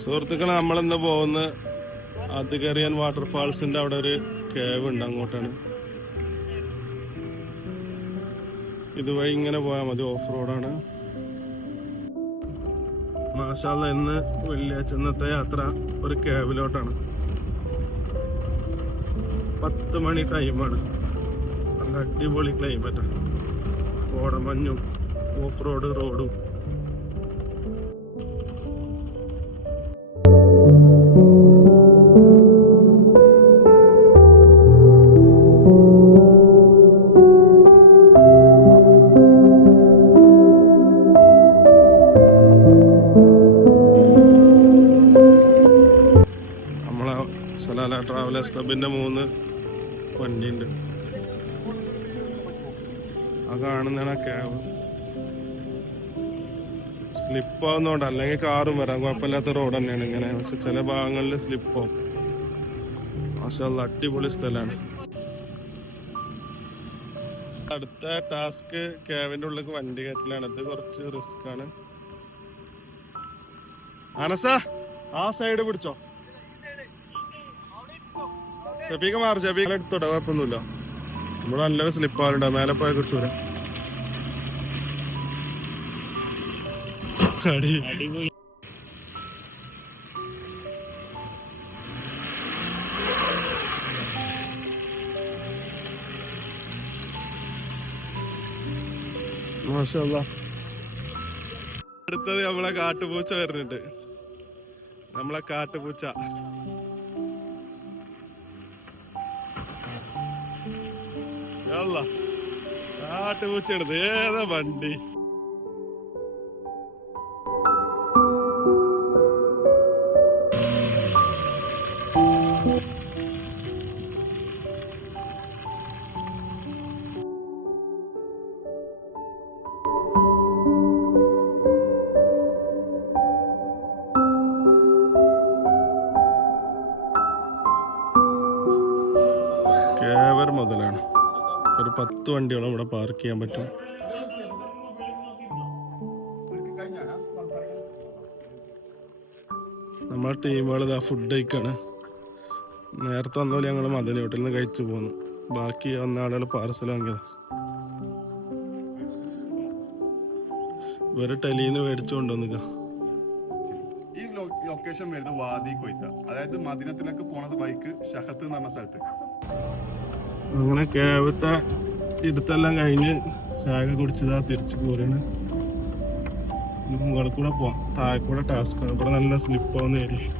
സുഹൃത്തുക്കളെ നമ്മളിന്ന് പോകുന്ന അതികറിയാൻ വാട്ടർഫാൾസിന്റെ അവിടെ ഒരു കേവ് ഉണ്ട് അങ്ങോട്ടാണ്. ഇതുവഴി ഇങ്ങനെ പോയാൽ മതി ഓഫ് റോഡാണ് മാഷാല്ല ഇന്ന് വെള്ളിയാഴ്ച ഇന്നത്തെ യാത്ര ഒരു കേവിലോട്ടാണ് പത്ത് മണി ടൈമാണ് നല്ല അടിപൊളി ക്ലൈമറ്റാണ് കോടമഞ്ഞും ഓഫ് റോഡ് റോഡും ട്രാവലേഴ്സ് ക്ലബിന്റെ മൂന്ന് വണ്ടി ഉണ്ട് ആ കാണുന്നതാണ് ക്യാബ് സ്ലിപ്പ് ആവുന്നോണ്ട് അല്ലെങ്കിൽ കാറും വരാം. കുഴപ്പമില്ലാത്ത റോഡ് തന്നെയാണ് ഇങ്ങനെ. പക്ഷെ ചില ഭാഗങ്ങളിൽ സ്ലിപ്പ് ആവും. പക്ഷെ അടിപൊളി സ്ഥലമാണ്. അടുത്ത ടാസ്ക് ക്യാബിന്റെ ഉള്ളിലേക്ക് വണ്ടി കയറ്റലാണ്. അത് കുറച്ച് റിസ്ക് ആണ്. അനസ ആ സൈഡ് പിടിച്ചോ. ഷഫീഖ് മാറി. ഷഫീഖ് എടുത്തോട്ടെ കുഴപ്പമൊന്നുമില്ല. നമ്മൾ നല്ലൊരു സ്ലിപ്പ് ആവലുണ്ട് മേലെ പോയാൽ കിട്ടൂല അടുത്തത് നമ്മളെ കാട്ടുപൂച്ച വരുന്നുണ്ട്. നമ്മളെ കാട്ടുപൂച്ച. യല്ലാ. കാട്ടുപൂച്ചയാണിത്. ഏതാ വണ്ടി? കേവർ മുതലാണ്. ഒരു പത്ത് വണ്ടിയോളം ഇവിടെ പാർക്ക് ചെയ്യാൻ പറ്റും. നമ്മളെ ടീമുകൾ ഇതാ ഫുഡ് കഴിക്കാണ്. നേരത്തെ വന്നപോലെ ഞങ്ങൾ മദനി ഹോട്ടലിൽ നിന്ന് കഴിച്ചു പോന്നു. ബാക്കി വന്ന ആളുകൾ പാർസൽ വാങ്ങിയത്. ഇവർ ടെലിന്ന് മേടിച്ചു കൊണ്ടുവന്നിക്ക. ഈ ലൊക്കേഷൻ വരുന്നത് വാദി കൊയ്ത്ത. അതായത് മദിനത്തിലേക്ക് പോണത് ബൈക്ക് ഷഹത്ത് എന്ന് പറഞ്ഞ സ്ഥലത്ത്. അങ്ങനെ കേവത്തെ ഇടുത്തെല്ലാം കഴിഞ്ഞ് ചായ കുടിച്ചതാ തിരിച്ചു പോരാണ്. മുകളിൽ കൂടെ പോവാം. താഴെ കൂടെ ടാസ്ക് ആണ്. ഇവിടെ നല്ല സ്ലിപ്പ് ആവുന്ന ഏരിയ